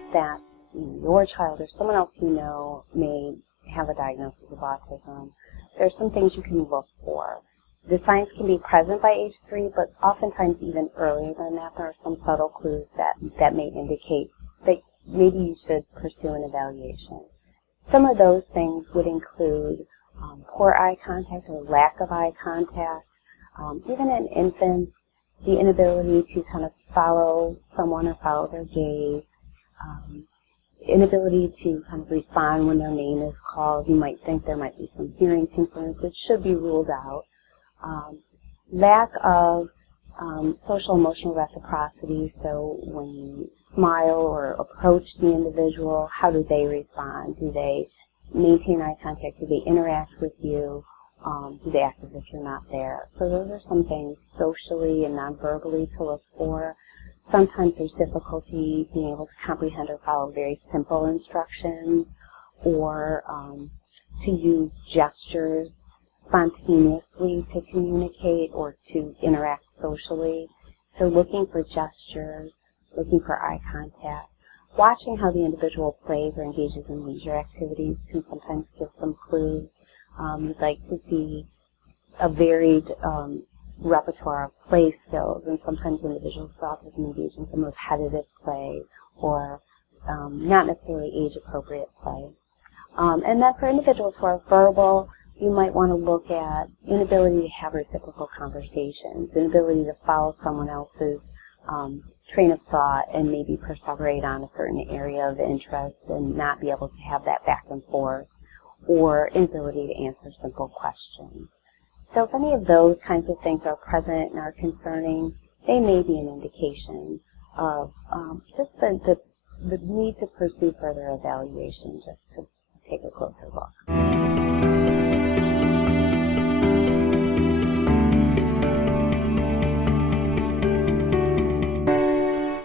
signs that your child or someone else you know may have a diagnosis of autism, there are some things you can look for. The signs can be present by age 3, but oftentimes even earlier than that, there are some subtle clues that may indicate that maybe you should pursue an evaluation. Some of those things would include poor eye contact or lack of eye contact. Even in infants, the inability to kind of follow someone or follow their gaze, inability to kind of respond when their name is called. You might think there might be some hearing concerns, which should be ruled out. Lack of social emotional reciprocity, so when you smile or approach the individual, how do they respond? Do they maintain eye contact? Do they interact with you? Do they act as if you're not there? So those are some things socially and non-verbally to look for. Sometimes there's difficulty being able to comprehend or follow very simple instructions, or to use gestures spontaneously to communicate or to interact socially. So looking for gestures, looking for eye contact, watching how the individual plays or engages in leisure activities can sometimes give some clues. You'd like to see a varied repertoire of play skills, and sometimes individuals with autism engage in some repetitive play or not necessarily age-appropriate play. And then for individuals who are verbal, you might want to look at inability to have reciprocal conversations, inability to follow someone else's train of thought and maybe perseverate on a certain area of interest and not be able to have that back and forth, or inability to answer simple questions. So if any of those kinds of things are present and are concerning, they may be an indication of just the need to pursue further evaluation, just to take a closer look.